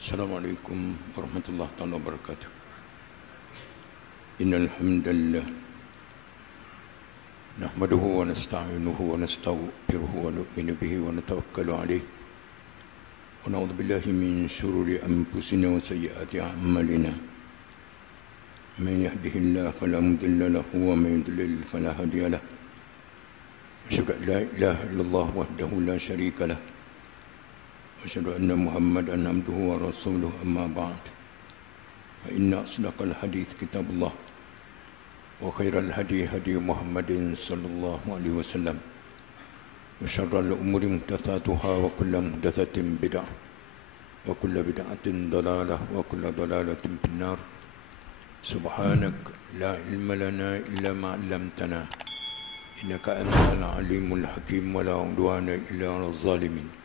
Assalamualaikum warahmatullahi wabarakatuh. Innal hamdalillah nahmaduhu wa nasta'inuhu wa nastaghfiruhu wa nu'minu bihi wa natawakkalu alayh wa na'udzu billahi min shururi anfusina wa sayyiati a'malina. Man yahdihillahu fala mudilla lahu wa man yudlil fala hadiya lahu. Asyhadu an la ilaha illallah wahdahu la syarika lahu. Asyhadu anna Muhammadan abduhu wa rasuluhu, amma ba'd. Fa inna asdaqal hadits kitabullah wa khairal hadi hadi Muhammadin sallallahu alaihi wasallam. Wa syarrul umuri muhdatsatuha wa kullu muhdatsatin bid'ah wa kullu bid'atin dalalah wa kullu dalalatin finnar. Subhanak la ilma lana illa ma 'allamtana innaka antal alimul hakim wa la udwana illa 'alal zalimin.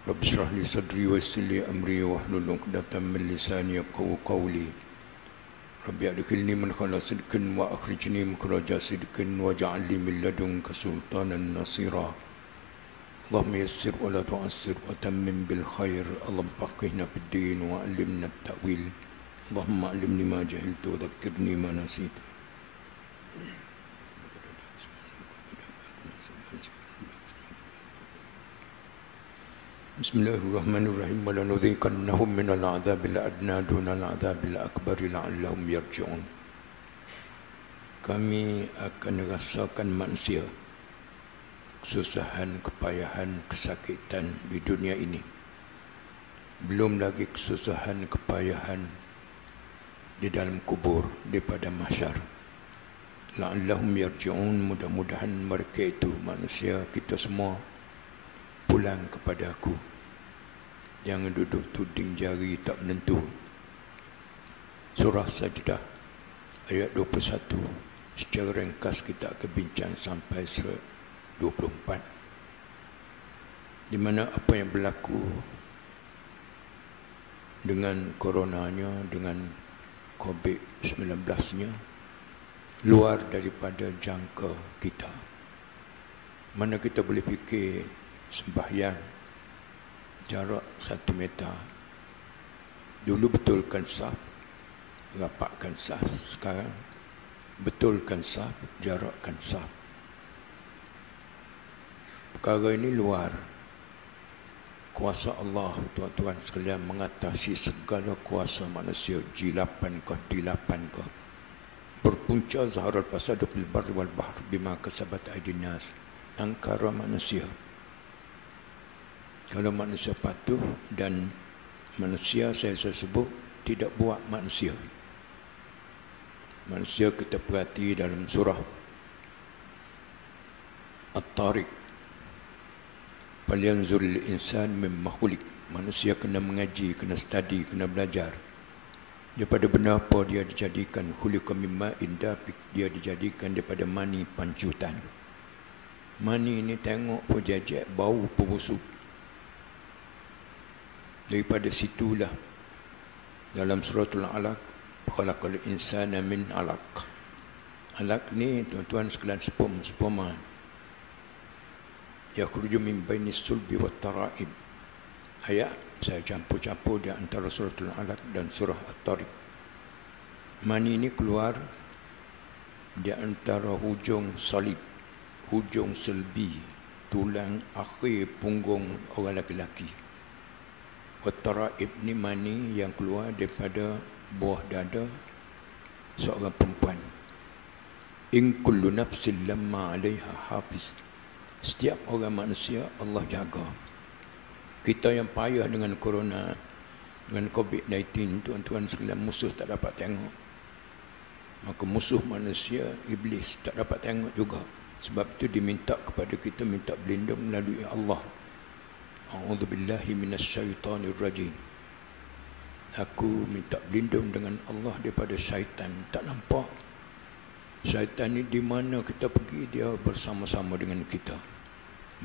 Rabbi shrah li sadri wa yassir li amri wahlul 'uqdatam min lisani yafqahu qawli. Rabbi adkhilni madkhala sidqin wa akhrijni makhraja sidqin waj'al li min ladunka sultanan nasira. Allahumma yassir wa la tu'assir wa tammim bil khair. Allahumma faqihna fid din wa 'allimna at-ta'wil. Allahumma 'allimni ma jahiltu wa dhakkirni ma nasitu. Bismillahirrahmanirrahim. Wa lanudhiqannahum minal 'adzabil adna dunal 'adzabil akbari la'allahum yarji'un. Kami akan rasakan manusia kesusahan, kepayahan, kesakitan di dunia ini. Belum lagi kesusahan, kepayahan di dalam kubur, di padang mahsyar. La'allahum yarji'un. Mudah-mudahan mereka itu, manusia, kita semua, pulang kepada aku. Jangan duduk tuding jari tak menentu. Surah Sajdah ayat 21. Secara ringkas kita akan bincang sampai 24, di mana apa yang berlaku dengan coronanya, dengan COVID-19-nya luar daripada jangka kita. Mana kita boleh fikir sembahyang jarak 1 meter. Dulu betulkan saf, rapatkan saf. Sekarang betulkan saf, jarakkan saf. Perkara ini luar kuasa Allah, tuan-tuan sekalian, mengatasi segala kuasa manusia. G8 ke D8 ke. Berpunca zaharul fasadu fil barri wal bahr bima kasabat aydin nas. Angkara manusia. Kalau manusia patuh, dan manusia saya sebut tidak buat manusia. Manusia kita perhati dalam surah At-Tariq. Falyanzuril insan mimma khuliq. Manusia kena mengaji, kena study, kena belajar. Daripada benda apa dia dijadikan? Khuliqa mimma indafik. Dia dijadikan daripada mani pancutan. Mani ini tengok pun jejek, bau pun busuk. Daripada situlah dalam suratul Alaq, khalaqal insana min alaq. Alaq ni, tuan-tuan sekalian, sperma yakhruju min bainis sulbi wat tara'ib. Ayat saya campur-campur di antara suratul Alaq dan surah At-Tariq. Mani ini keluar di antara hujung salib, hujung selbi, tulang akhir punggung orang lelaki. Wat-tara'ib ni mani yang keluar daripada buah dada seorang perempuan. In kullu nafsin lamma 'alaiha hafiz. Setiap orang manusia Allah jaga. Kita yang payah dengan corona, dengan COVID-19, tuan-tuan sekalian, musuh tak dapat tengok. Maka musuh manusia, iblis, tak dapat tengok juga. Sebab itu diminta kepada kita minta berlindung melalui Allah. A'udzubillahi minasyaitanir rajim. Aku minta berlindung dengan Allah daripada syaitan. Tak nampak. Syaitan ni di mana kita pergi, dia bersama-sama dengan kita.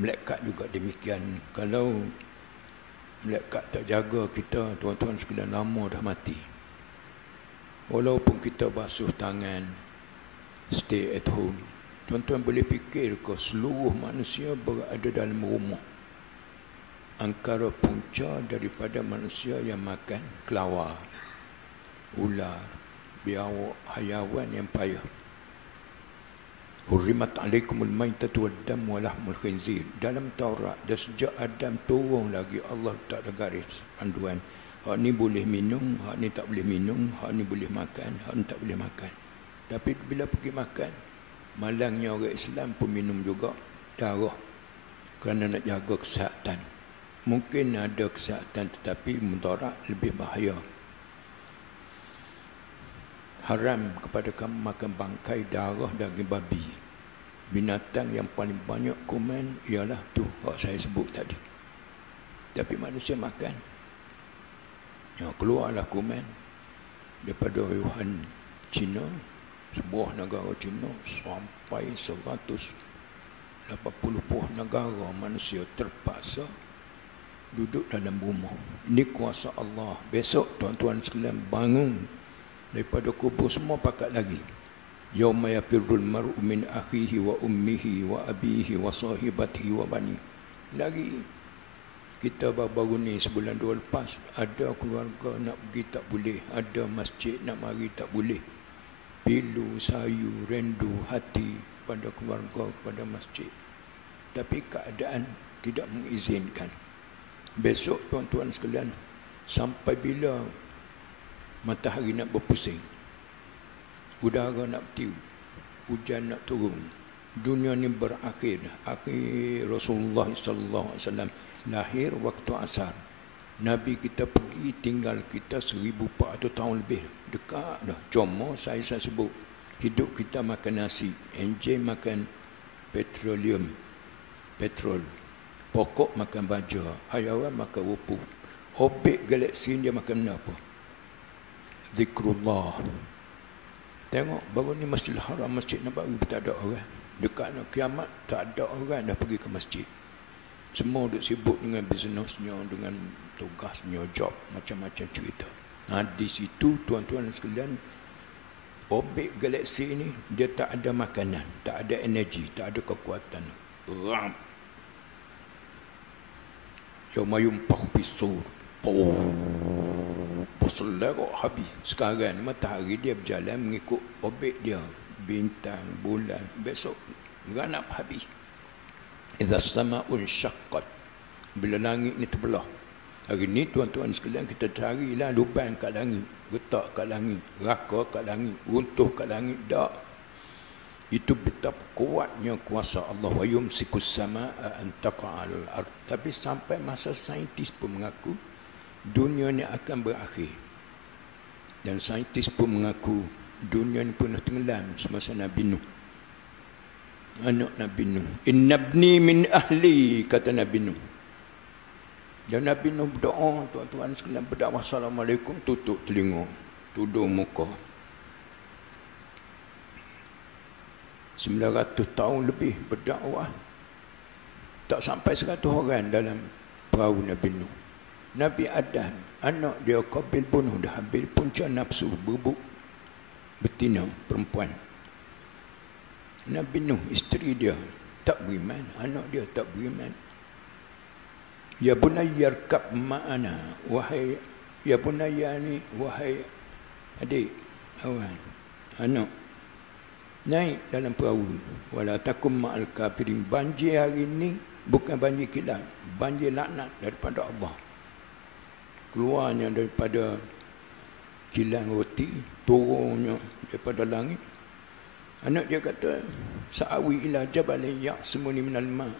Malaikat juga demikian. Kalau malaikat tak jaga kita, tuan-tuan sekalian, lama dah mati. Walaupun kita basuh tangan, stay at home, tuan-tuan boleh fikir ke seluruh manusia berada dalam rumah. Angkara punca daripada manusia yang makan kelawar, ular, biawak, hayawan yang payah. Hurrimat alaikumul maitatu waddam wa lahmul khinzir. Dalam Taurat, dah sejak Adam turun lagi Allah tak ada garis panduan. Hak ni boleh minum, hak ni tak boleh minum, hak ni boleh makan, hak ni tak boleh makan. Tapi bila pergi makan, malangnya orang Islam pun minum juga darah kerana nak jaga kesihatan. Mungkin ada kesihatan tetapi mudarat lebih bahaya. Haram kepada kamu makan bangkai, darah, daging babi. Binatang yang paling banyak komen ialah tu yang saya sebut tadi. Tapi manusia makan. Ya, keluarlah komen daripada Wuhan, China, sebuah negara China, sampai 180 buah negara manusia terpaksa duduk dalam rumah. Ini kuasa Allah. Besok tuan-tuan sekalian bangun daripada kubur semua pakat lagi. Yauma yafirrul mar'u min akhihi wa ummihi wa abihi wa sahibatihi wa bani. Lagi kita baru-baru ni sebulan dua lepas, ada keluarga nak pergi tak boleh, ada masjid nak mari tak boleh. Pilu, sayu, rindu hati pada keluarga, pada masjid. Tapi keadaan tidak mengizinkan. Besok tuan-tuan sekalian, sampai bila matahari nak berpusing, udara nak bertiup, hujan nak turun, dunia ni berakhir. Akhir Rasulullah sallallahu alaihi wasallam lahir waktu asar. Nabi kita pergi, tinggal kita 1400 tahun lebih. Dekat dah. Cuma saya sebut, hidup kita makan nasi, enjin makan petroleum, petrol, pokok makan baja, hayawan makan rumput, objek galaksi dia makan apa? Zikrullah. Tengok baru ni Masjidil Haram, Masjid Nabawi tak ada orang. Dekat nak kiamat tak ada orang dah pergi ke masjid. Semua duk sibuk dengan bisnesnya, dengan tugasnya, job, macam-macam cerita. Di situ tuan-tuan sekalian, objek galaksi ni dia tak ada makanan, tak ada energi, tak ada kekuatan. Ram. Yauma yumpahu bis-sur. Pusularak habis. Sekarang matahari dia berjalan mengikut orbit dia, bintang, bulan. Besok ganap habis. Idza as-sama'u syaqqat, bila langit ni terbelah. Hari ni tuan-tuan sekalian, kita carilah lubang kat langit, getak kat langit, raka kat langit, runtuh kat langit. Tak. Itu betapa kuatnya kuasa Allah. Wa yumsikus samaa'a an taqa'a 'alal ard. Tapi sampai masa saintis pun mengaku dunia ni akan berakhir. Dan saintis pun mengaku dunia ni pernah tenggelam semasa Nabi Nuh. Anak Nabi Nuh. Innabni min ahli, kata Nabi Nuh. Dan Nabi Nuh berdoa, tuan-tuan sekalian, berdoa assalamualaikum, tutup telinga, tuduh muka. 900 tahun lebih berdakwah. Tak sampai 100 orang dalam perahu Nabi Nuh. Nabi Adam, anak dia Qabil bunuh dah, Habil punca nafsu, berbuk betina, perempuan. Nabi Nuh, isteri dia tak beriman, anak dia tak beriman. Ya bunayya arkab ma'ana, wahai ya bunayya ni, wahai adik, awan, anak, naik dalam perahu. Wala takum ma'al kafirin. Banjir hari ni bukan banjir kilat, banjir laknat daripada Allah. Keluarnya daripada kilang roti, turunnya daripada langit. Anak dia kata, sa'awi ila jabalin ya'simuni minal ma'.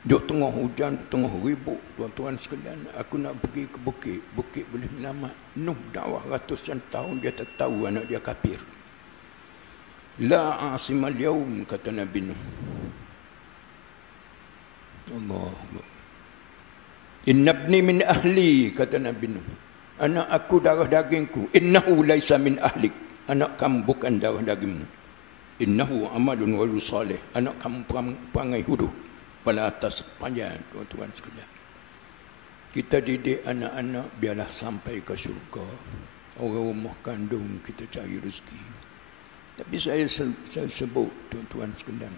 Duk tengah hujan, tengah ribut, tuan-tuan sekalian, aku nak pergi ke bukit. Bukit boleh menyelamat. Nuh dakwah ratusan tahun, dia tak tahu anak dia kafir. La asimal yaum, kata Nabi Nuh. Allah. Innabni min ahli, kata Nabi Nuh. Anak aku darah dagingku. Innahu laisa min ahlik. Anak kamu bukan darah dagingmu. Innahu amalun wa salih. Anak kamu perangai huduh. Pada atas panjang, tuan-tuan sekalian. Kita didik anak-anak biarlah sampai ke syurga. Orang rumah kandung kita cari rezeki. Tapi saya sebut, tuan-tuan sekalian,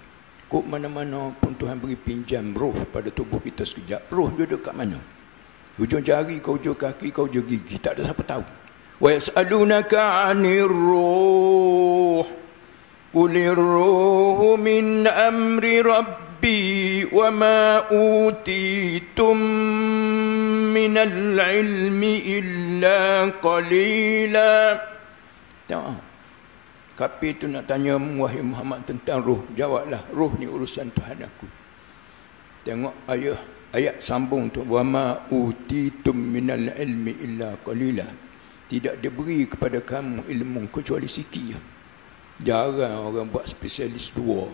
Kok mana-mana pun Tuhan beri pinjam roh pada tubuh kita sekejap. Roh dia dekat mana? Hujung jari kau, hujung kaki kau, hujung gigi. Tak ada siapa tahu. Wa yas'alunaka 'anir ruh. Qulir ruhu min amri rabbi wa ma utitum minal ilmi illa qalila. Tak. Kafir itu nak tanya wahai Muhammad tentang roh. Jawablah, roh ni urusan Tuhan aku. Tengok ayat sambung tu. Wa ma utitum minal ilmi illa qalila. Tidak diberi kepada kamu ilmu kecuali sikit. Jarang orang buat spesialis dua.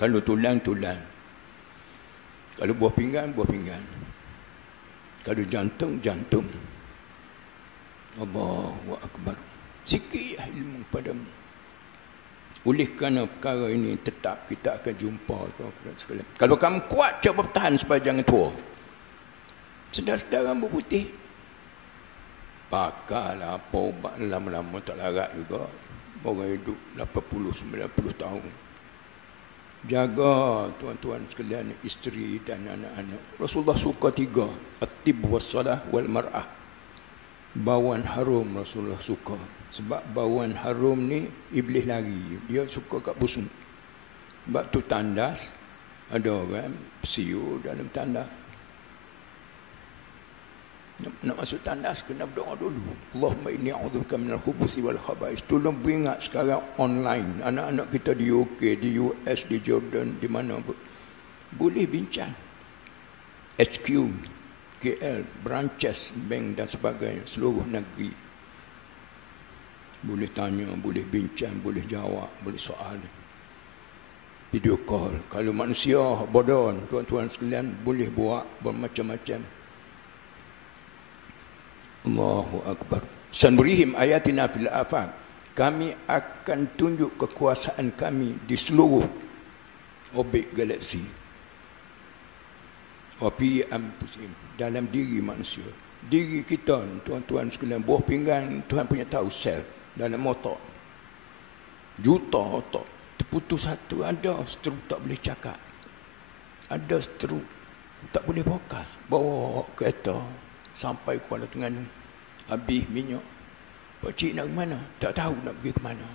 Kalau tulang, tulang. Kalau buah pinggan, buah pinggan. Kalau jantung, jantung. Allahu Akbar. Sikit ilmu padamu. Oleh kerana perkara ini tetap kita akan jumpa. Kalau kamu kuat, cuba bertahan supaya jangan tua. Sedar-sedar rambut putih. Pakailah apa ubat lama-lama tak larat juga. Orang hidup 80-90 tahun. Jaga tuan-tuan sekalian, isteri dan anak-anak. Rasulullah suka 3. At-tib was-salah wal-mar'ah. Bauan harum Rasulullah suka. Sebab bauan harum ni iblis lari. Dia suka kat busuk. Sebab tu tandas. Ada orang siu dalam tandas. Nak masuk tandas kena berdoa dulu. Allahumma inni a'udzubika minal khubuthi wal khaba'is. Tolong beringat sekarang online. Anak-anak kita di UK, di US, di Jordan, di mana pun boleh bincang. HQ, KL, branches, bank dan sebagainya, seluruh negeri. Boleh tanya, boleh bincang, boleh jawab, boleh soal. Video call. Kalau manusia bodoh, tuan-tuan sekalian, boleh buat bermacam-macam. Allahu Akbar. Sanurihim ayatina fil afaq. Kami akan tunjuk kekuasaan kami di seluruh objek galaksi. Wa fi anfusihim, dalam diri manusia. Diri kita, tuan-tuan sekalian, buah pinggan, Tuhan punya tahu sel. Dalam otak. Juta otak. Terputus satu, ada struk tak boleh cakap. Ada struk tak boleh fokus. Bawa kereta sampai Kuala Terengganu. Habis minyak. Pakcik nak ke mana? Tak tahu nak pergi ke mana.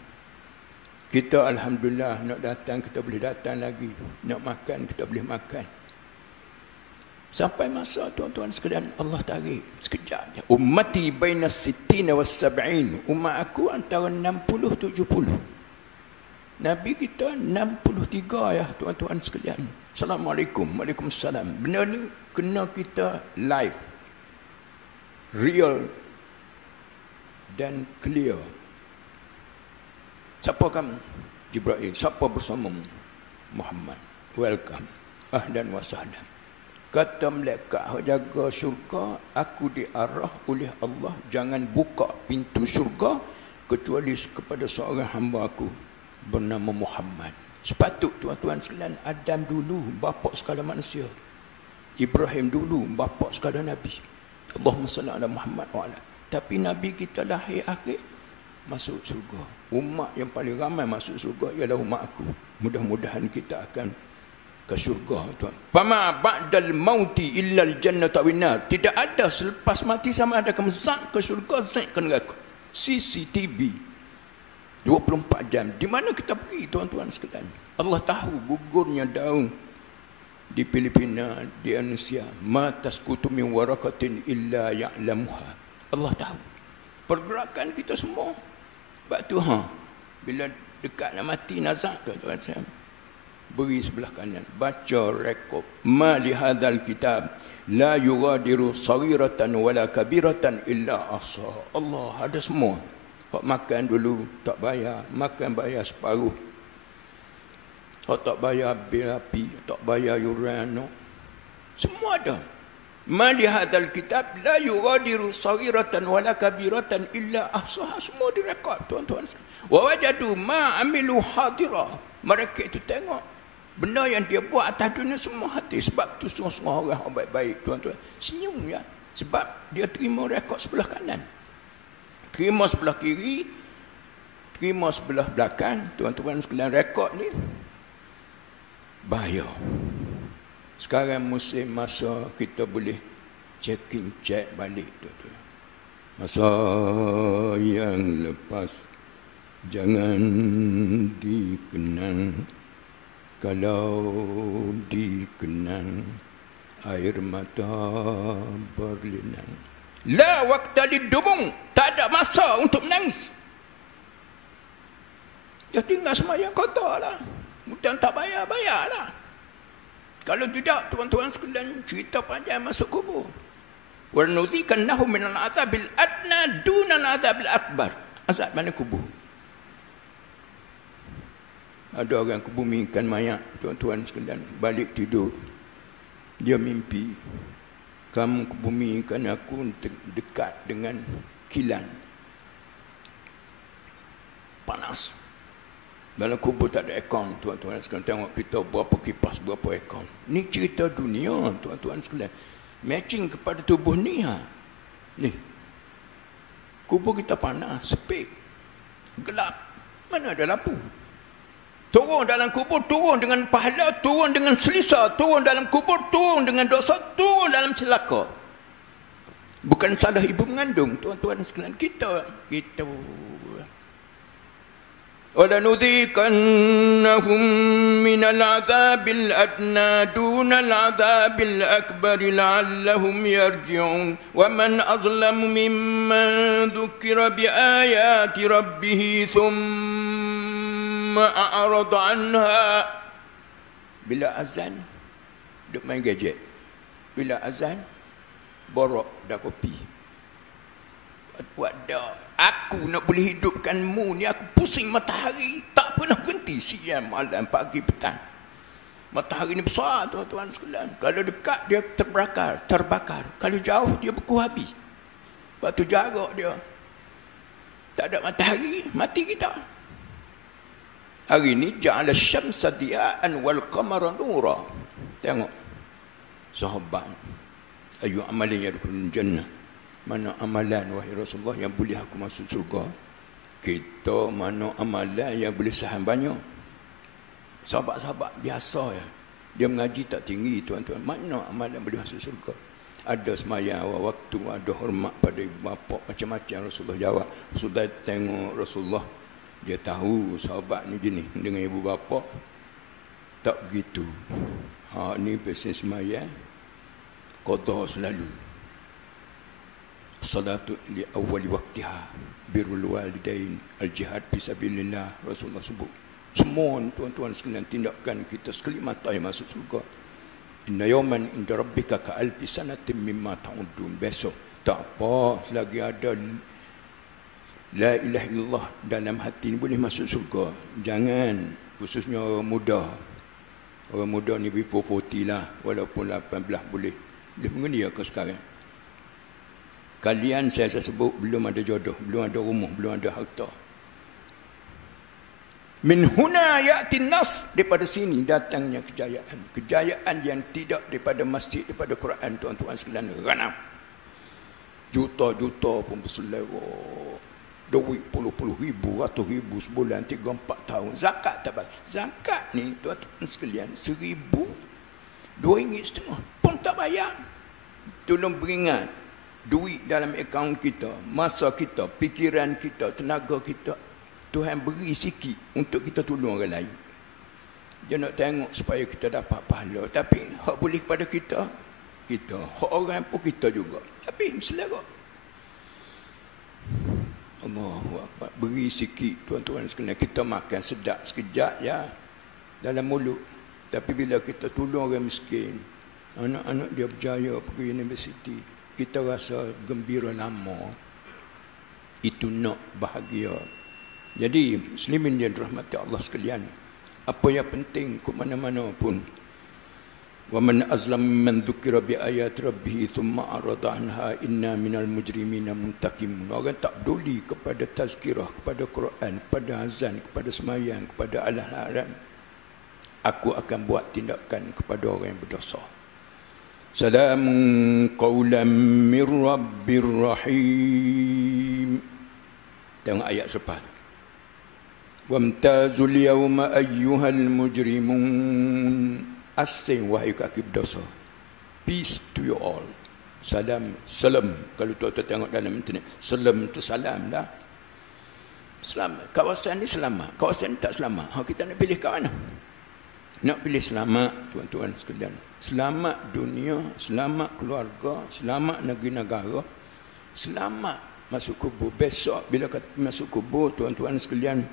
Kita alhamdulillah nak datang, kita boleh datang lagi. Nak makan, kita boleh makan. Sampai masa tuan-tuan sekalian Allah tarik sekejap je. Ummati baina sittina was sab'in. Umat aku antara 60-70. Nabi kita 63 ya tuan-tuan sekalian. Assalamualaikum. Waalaikumsalam. Benda ni kena kita live. Real dan clear. Siapa kamu? Jibril. Siapa bersamamu? Muhammad. Welcome. Ahlan wa sahlan. Kata malaikat jaga syurga, aku diarah oleh Allah jangan buka pintu syurga kecuali kepada seorang hamba aku bernama Muhammad. Sepatut tuan-tuan sekalian, Adam dulu bapa sekalian manusia. Ibrahim dulu bapa sekalian Nabi. Allahumma salli ala Muhammad wa ala. Tapi Nabi kita lahir akhir masuk syurga. Umat yang paling ramai masuk syurga ialah umat aku. Mudah-mudahan kita akan ke syurga tuan. Fama ba'dal mauti illa al-jannatu wan nar. Tidak ada selepas mati sama ada kamu zat ke syurga, zat ke neraka. CCTV 24 jam. Di mana kita pergi tuan-tuan sekalian? Allah tahu gugurnya daun di Filipina, di Indonesia. Ma tasqutu min waraqatin illa ya'lamuha. Allah tahu pergerakan kita semua. Sebab tu bila dekat nak mati nazak ke tuan-tuan, beri sebelah kanan, baca rekod. Ma li hadzal kitab la yughadiru saghiratan wala kabiratan illa ahsa. Allah ada semua. Hak makan dulu tak bayar, makan bayar separuh. Hak tak bayar bil api, tak bayar yuran, semua ada. Ma li hadzal kitab la yughadiru saghiratan wala kabiratan illa ahsa. Semua direkod tuan-tuan. Wa wajadu ma amilu hadira. Mereka itu tengok benda yang dia buat atas dunia semua hati. Sebab tu semua orang baik-baik tuan-tuan senyum ya. Sebab dia terima rekod sebelah kanan, terima sebelah kiri, terima sebelah belakang. Tuan-tuan sekalian, rekod ni bahaya. Sekarang musim masa kita boleh check balik tu. Masa yang lepas jangan dikenang, kalau dikenang air mata berlinang. La waqta lidumung, tak ada masa untuk menangis. Ya tinggal semayang kotor lah. Hutang tak bayarlah. Kalau tidak, tuan-tuan sekalian, cerita panjang masuk kubur. Wa nudhikannahum minal adzabil adna dunal adzabil akbar. Azab mana kubur? Ada orang kebumikan mayat, tuan-tuan sekalian, balik tidur. Dia mimpi, kamu kebumikan aku dekat dengan kilan. Panas. Dalam kubur tak ada aircon, tuan-tuan sekalian. Tengok kita berapa kipas, berapa aircon. Ni cerita dunia, tuan-tuan sekalian. Matching kepada tubuh ni. Ni. Kubur kita panas, sepik, gelap. Mana ada lampu? Turun dalam kubur, turun dengan pahala, turun dengan selesa, turun dalam kubur, turun dengan dosa, turun dalam celaka. Bukan salah ibu mengandung, tuan-tuan sekalian. Kita. وَلَنُذِيقَنَّهُمْ مِنَ الْعَذَابِ الْأَدْنَى دُونَ الْعَذَابِ الْأَكْبَرِ لَعَلَّهُمْ يَرْجِعُونَ وَمَنْ أَظْلَمُ مِمَّنْ ذُكِّرَ بِآيَاتِ رَبِّهِ ثُمَّ أَعْرَضَ عَنْهَا. Bila azan, duk main gadget. Bila azan, borok dah kopi. Wadah. Aku nak boleh hidupkanmu ni, aku pusing matahari. Tak pernah berhenti siang, malam, pagi, petang. Matahari ni besar, tuan-tuan sekalian. Kalau dekat, dia terbakar. Kalau jauh, dia beku habis. Waktu jarak dia. Tak ada matahari, mati kita. Hari ni, ja'ala syamsa diya'an wal qamara nura. Tengok. Sahabat. Ayu amalin yadkhulun jannah. Mana amalan wahai Rasulullah yang boleh aku masuk surga? Kita mana amalan yang boleh saham banyak? Sahabat-sahabat biasa ya. Dia mengaji tak tinggi, tuan-tuan. Mana amalan boleh masuk surga? Ada semayang awal waktu, ada hormat pada ibu bapa, macam-macam Rasulullah jawab. Sudah tengok Rasulullah, dia tahu sahabat ni jenis dengan ibu bapa. Tak begitu. Ni pasal semayang qada selalu. Salatu li awwali waqtiha, birrul walidain, al-jihad fisabilillah. Rasulullah sebut semua tuan-tuan sekalian tindakan kita sekali mata yang masuk surga. Inna yawman inda rabbika ka alfi sanatin mimma ta'udun. Besok tak apa, selagi ada la ilaha illallah dalam hati ni boleh masuk surga. Jangan, khususnya orang muda. Orang muda ni before 40 lah, walaupun 18 boleh mengenai ke sekarang. Kalian saya sebut belum ada jodoh, belum ada rumah, belum ada harta. Min huna ya'tin nas, daripada sini datangnya kejayaan. Kejayaan yang tidak daripada masjid, daripada Quran, tuan-tuan sekalian. Ghanam. Juta-juta pun berselera. Duit puluh-puluh ribu, ratus ribu sebulan, 3-4 tahun. Zakat tak bagi. Zakat ni, tuan-tuan sekalian, 1,000, RM2.5 pun tak bayar. Tolong beringat. Duit dalam akaun kita, masa kita, pikiran kita, tenaga kita, Tuhan beri sikit untuk kita tolong orang lain. Dia nak tengok supaya kita dapat pahala. Tapi hak boleh kepada kita, hak orang pun kita juga. Tapi selera. Allahu Akbar. Beri sikit, tuan-tuan sekalian. Kita makan sedap sekejap ya dalam mulut. Tapi bila kita tolong orang miskin, anak-anak dia berjaya pergi universiti, kita rasa gembira lama. Itu nak bahagia. Jadi muslimin yang dirahmati Allah sekalian, apa yang penting ke mana-mana pun, wa man azlam man dzukira bi ayati rabbih thumma arada anha inna minal mujrimina muntaqimun. Orang tak peduli kepada tazkirah, kepada Quran, kepada azan, kepada semayang, kepada al-haram. Aku akan buat tindakan kepada orang yang berdosa. Salamun qawlan min rabbir rahim. Tengok ayat lepas. Wamtazul yawma ayyuhal mujrimun. Asing wahai kaki berdosa. Peace to you all. Salam. Kalau tuan-tuan tengok dalam internet, salam tu salam dah. Selamat. Kawasan ni selamat, kawasan ni tak selamat. Kita nak pilih kat mana? Nak pilih selamat, tuan-tuan sekalian. Selamat dunia, selamat keluarga, selamat negeri-negara, selamat masuk kubur. Besok bila masuk kubur, tuan-tuan sekalian,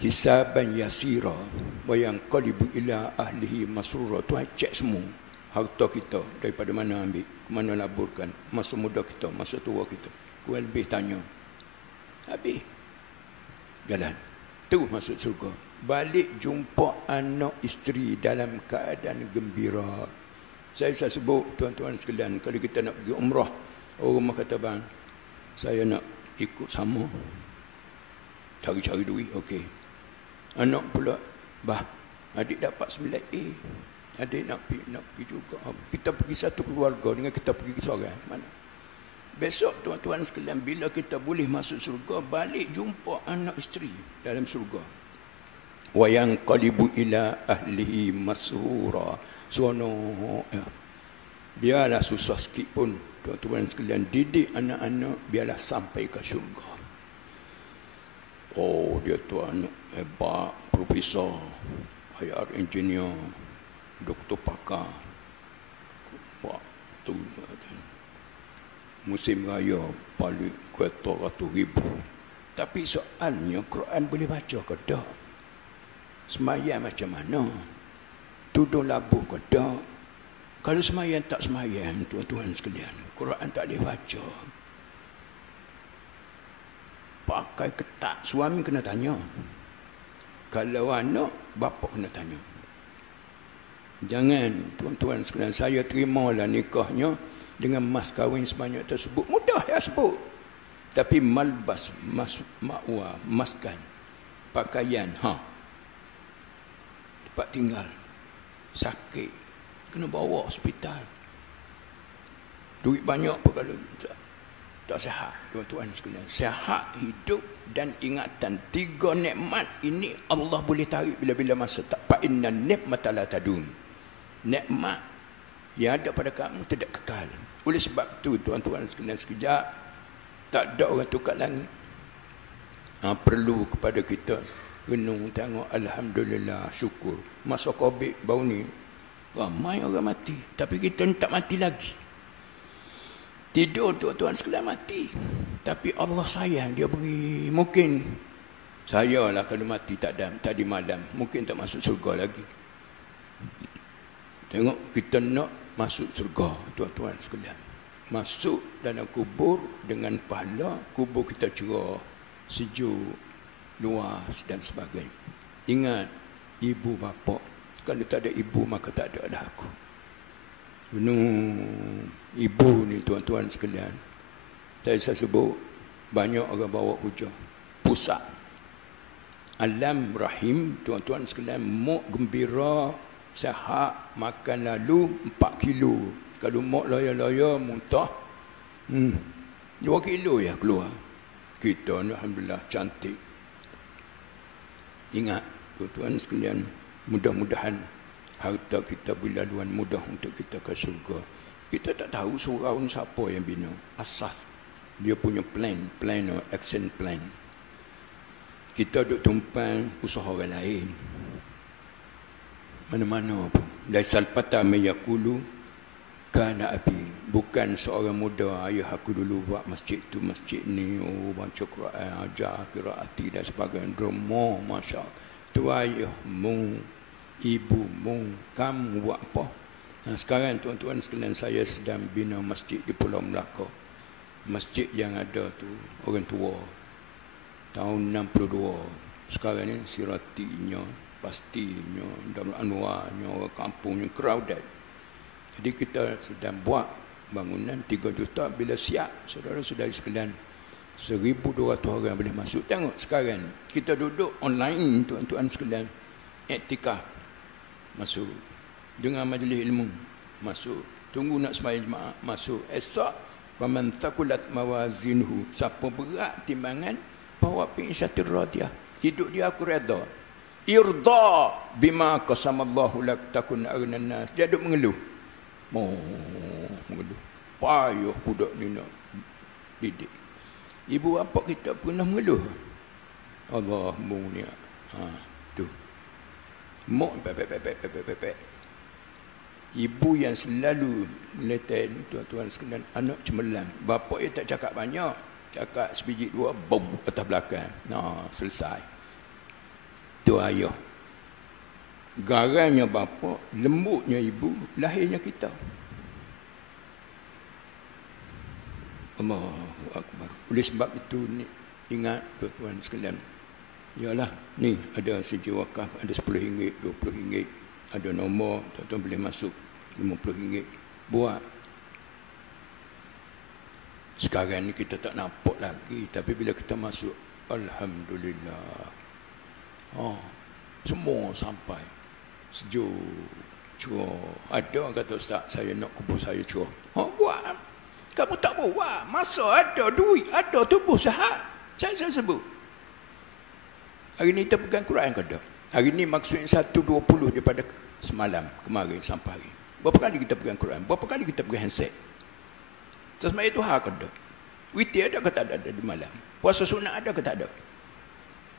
hisaban yasira wa yanqalibu ila ahlihi masrura. Tuhan cek semua harta kita, daripada mana ambil, ke mana laburkan, masa muda kita, masa tua kita. Kau lebih tanya. Habis jalan terus masuk surga. Balik jumpa anak isteri dalam keadaan gembira. Saya sebut tuan-tuan sekalian, kalau kita nak pergi umrah, orang rumah kata, bang, saya nak ikut sama, cari-cari duit. Okey. Anak pula, bah, adik dapat 9A, adik nak pergi juga. Kita pergi satu keluarga dengan kita pergi seorang. Mana? Besok tuan-tuan sekalian, bila kita boleh masuk surga, balik jumpa anak isteri dalam surga. Wa yanqalibu ila ahlihi masrura. Sono, ya. Biarlah susah sikit pun, tuan-tuan sekalian, didik anak-anak biarlah sampai ke surga. Oh, dia tuan hebat, profesor, IR engineer, doktor pakar. Waktu musim raya balik kereta 100,000. Tapi soalnya, Quran boleh baca ke tak? Semayang macam mana? Tudung labuh ke tak? Kalau semayang tak semayang, tuan-tuan sekalian, Quran tak boleh baca. Pakai ketat, suami kena tanya. Kalau anak, bapa kena tanya. Jangan, tuan-tuan sekalian, saya terimalah nikahnya dengan mas kahwin sebanyak tersebut. Mudah ya sebut. Tapi malbas, makwa, maskan, pakaian, tempat tinggal, sakit, kena bawa hospital. Duit banyak pun kalau tak sihat, tuan-tuan sekalian. Sihat, hidup dan ingatan. 3 nikmat ini Allah boleh tarik bila-bila masa. Tak fa inna nikmata la tadum. Nikmat yang ada pada kamu tidak kekal. Oleh sebab tu, tuan-tuan sekalian, sekejap tak ada orang tukar langit. Perlu kepada kita renung, tengok, alhamdulillah, syukur. Masa Covid baru ni, ramai orang mati, tapi kita ni tak mati lagi. Tidur, tuan-tuan sekalian, mati. Tapi Allah sayang, dia beri. Mungkin saya lah kalau mati tadi malam, mungkin tak masuk surga lagi. Tengok, kita nak masuk surga, tuan-tuan sekalian. Masuk dalam kubur dengan pahala, kubur kita cerah, sejuk, luas dan sebagainya. Ingat, ibu bapa. Kalau tak ada ibu, maka tak ada aku. Ibu ni, tuan-tuan sekalian, saya sebut, banyak orang bawa hujah. Pusat alam rahim, tuan-tuan sekalian, mok gembira, sihat, makan lalu 4 kilo. Kalau mok loya-loya, muntah, 2 kilo ya keluar. Kita ni alhamdulillah cantik. Ingat, tuan-tuan sekalian, mudah-mudahan harta kita berlaluan mudah untuk kita ke surga. Kita tak tahu surau siapa yang bina. Asas dia punya plan, action plan. Kita duk tumpang usaha orang lain. Mana-mana pun. Laisal fata mayaqulu kana abi. Bukan seorang muda, ayah aku dulu buat masjid tu, masjid ni, baca Quran, ajar qiraati dan sebagainya. Derma, masya-Allah. Tu ayahmu, ibumu, kamu buat apa? Sekarang tuan-tuan sekalian, saya sedang bina masjid di Pulau Melaka. Masjid yang ada tu orang tua tahun 62. Sekarang ni siratinya, pastinya, Darul Anwarnya, orang kampungnya crowded. Jadi kita sedang buat bangunan 3 juta. Bila siap, saudara-saudari sekalian, 1,200 orang boleh masuk. Tengok sekarang kita duduk online, tuan-tuan sekalian, iktikaf, masuk. Dengar majlis ilmu, masuk. Tunggu nak sembahyang jemaah, masuk. Esok, faman taqulat mawazinuhu, siapa berat timbangan, bawa fi isyatir radiyah. Hidup dia aku redha. Irda bima qasamallahu lak takun aghnan nas. Dia duk mengeluh. Mengeluh. Payah budak ni nak didik. Ibu bapa kita pernah mengeluh. Allah munia. Tu. Pepek. Ibu yang selalu meletain tuan-tuan sekalian, anak cemerlang. Bapa dia tak cakap banyak. Cakap sebiji dua, bau atas belakang. Selesai. Tu ayah. Garangnya bapa, lembutnya ibu, lahirnya kita. Allahu Akbar. Oleh sebab itu ni, ingat tuan-tuan sekalian. Yalah, ni ada sijil wakaf, ada RM10, RM20. Ada nombor, tuan-tuan boleh masuk RM50. Buat. Sekarang ni kita tak nampak lagi, tapi bila kita masuk, Alhamdulillah. Semua sampai sejuk, curah. Ada orang kata, Ustaz, saya nak kubur saya curah. Buat. Kamu tak buat. Masa ada, duit ada, tubuh sihat. Saya sebut. Hari ni kita pegang Quran ke tak? Hari ni maksudnya 1.20 daripada semalam, kemarin sampai hari. Berapa kali kita pegang Quran? Berapa kali kita pegang handset? Sesemaya itu hak ke tak? Witir ada ke tak ada di malam? Puasa sunat ada ke tak ada?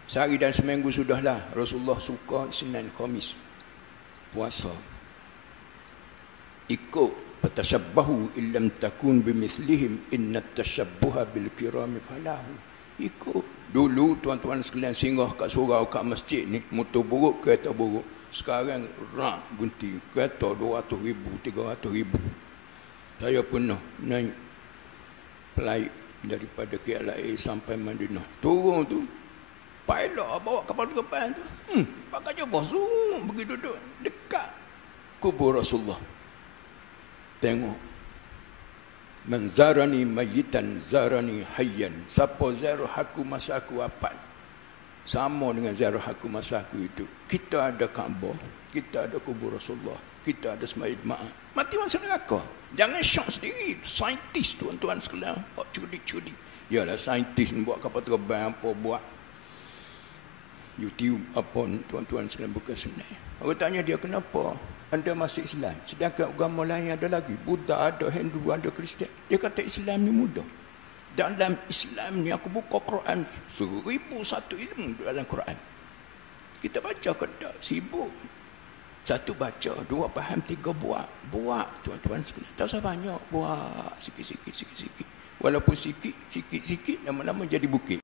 Sehari dan seminggu sudahlah Rasulullah suka Isnin Khamis puasa. Ikut fatashabbahu illam takun bimithlihim inna tashabbuha bil kirami falahu. Ikut. Dulu tuan-tuan sekalian singgah kat surau kat masjid ni, motor buruk, kereta buruk. Sekarang rak bunti, kereta 200,000, 300,000. Saya pernah naik flight daripada KLIA sampai Madinah. Turun tu pilot bawa kapal terbang tu. Pakai jubah zoom pergi duduk dekat kubur Rasulullah. Tengok. Man zarani mayitan zarani hayyan. Siapa ziarah aku masa aku wafat, sama dengan ziarah aku masa aku hidup. Kita ada Kaabah, kita ada kubur Rasulullah, kita ada sembahyang jemaah. Mati masa neraka. Jangan syok sendiri. Saintis tuan-tuan sekalian, buat cudi-cudi. Yalah, saintis ni buat kapal terbang apa buat YouTube apa tuan-tuan sekalian, bukan senang. Orang tanya dia, kenapa anda masuk Islam sedangkan agama lain ada lagi, Buddha ada, Hindu ada, Kristian. Dia kata Islam ni mudah. Dalam Islam ni aku buka Quran 1001 ilmu dalam Quran. Kita baca ke tak? Sibuk. Satu baca, dua faham, tiga buat. Buat tuan-tuan sekalian. Tak usah banyak, buat sikit-sikit. Walaupun sikit-sikit lama-lama jadi bukit.